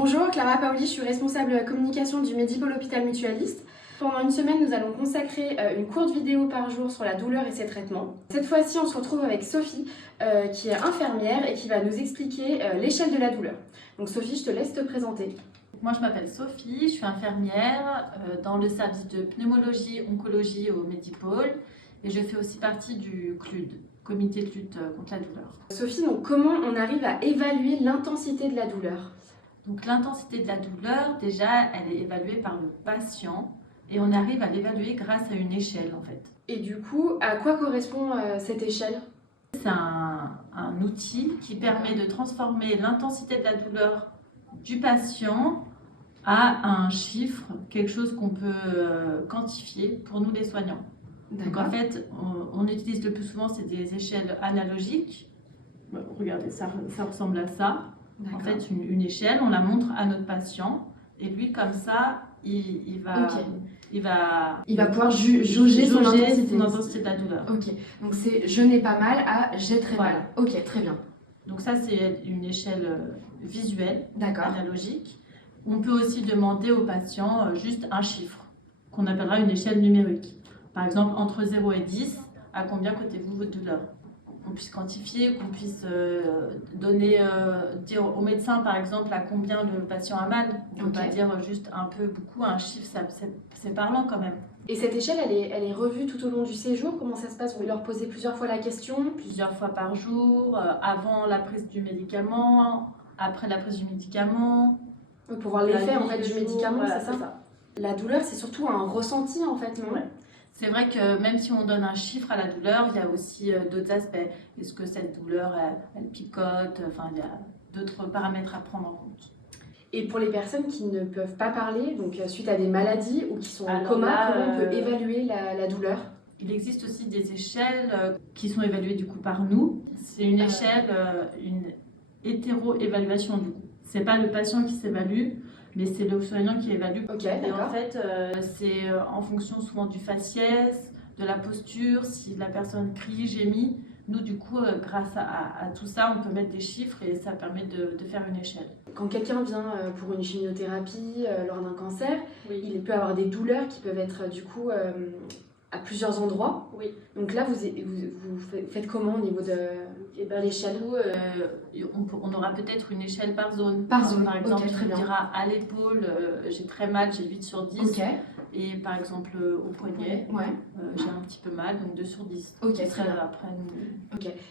Bonjour, Clara Paoli, je suis responsable communication du Medipôle Hôpital Mutualiste. Pendant une semaine, nous allons consacrer une courte vidéo par jour sur la douleur et ses traitements. Cette fois-ci, on se retrouve avec Sophie, qui est infirmière et qui va nous expliquer l'échelle de la douleur. Donc Sophie, je te laisse te présenter. Moi, je m'appelle Sophie, je suis infirmière dans le service de pneumologie, oncologie au Medipôle et je fais aussi partie du CLUD, comité de lutte contre la douleur. Sophie, donc comment on arrive à évaluer l'intensité de la douleur? Donc l'intensité de la douleur, déjà, elle est évaluée par le patient et on arrive à l'évaluer grâce à une échelle en fait. Et du coup, à quoi correspond cette échelle? C'est un outil qui permet de transformer l'intensité de la douleur du patient à un chiffre, quelque chose qu'on peut quantifier pour nous les soignants. Donc en fait, on utilise le plus souvent, c'est des échelles analogiques. Regardez, ça ressemble à ça. En fait, une échelle, on la montre à notre patient et lui, comme ça, il va pouvoir jauger son intensité de la douleur. Ok, donc c'est je n'ai pas mal à j'ai très mal. Ok, très bien. Donc ça, c'est une échelle visuelle, analogique. On peut aussi demander au patient juste un chiffre, qu'on appellera une échelle numérique. Par exemple, entre 0 et 10, à combien cotez-vous votre douleur? Qu'on puisse quantifier, qu'on puisse dire au médecin, par exemple, à combien le patient a mal. On ne peut pas dire juste un peu, beaucoup, un chiffre, c'est parlant quand même. Et cette échelle, elle est revue tout au long du séjour? Comment ça se passe? Vous leur posez plusieurs fois la question? Plusieurs fois par jour, avant la prise du médicament, après la prise du médicament. Pour voir l'effet en fait, du médicament, voilà, c'est ça? La douleur, c'est surtout un ressenti en fait, non? C'est vrai que même si on donne un chiffre à la douleur, il y a aussi d'autres aspects. Est-ce que cette douleur, elle picote? Enfin, il y a d'autres paramètres à prendre en compte. Et pour les personnes qui ne peuvent pas parler, donc suite à des maladies ou qui sont en coma, comment on peut évaluer la douleur? Il existe aussi des échelles qui sont évaluées du coup par nous. C'est une échelle, une hétéro-évaluation du coup. C'est pas le patient qui s'évalue, mais c'est le soignant qui évalue. Et en fait, c'est en fonction souvent du faciès, de la posture, si la personne crie, gémit. Nous, du coup, grâce à tout ça, on peut mettre des chiffres et ça permet de faire une échelle. Quand quelqu'un vient pour une chimiothérapie lors d'un cancer, il peut avoir des douleurs qui peuvent être du coup à plusieurs endroits. Donc là, vous faites comment au niveau de l'échelle? On aura peut-être une échelle par zone. Par zone, par exemple, très bien. On dira à l'épaule, j'ai très mal, j'ai 8 sur 10. Et par exemple, au poignet, j'ai un petit peu mal, donc 2 sur 10. Très bien. Après,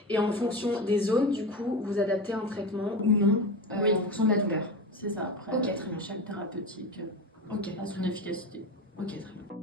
Et en fonction des zones, du coup, vous adaptez un traitement ou non en fonction de la douleur? C'est ça, après, très bien. Échelle thérapeutique à son efficacité. Très bien.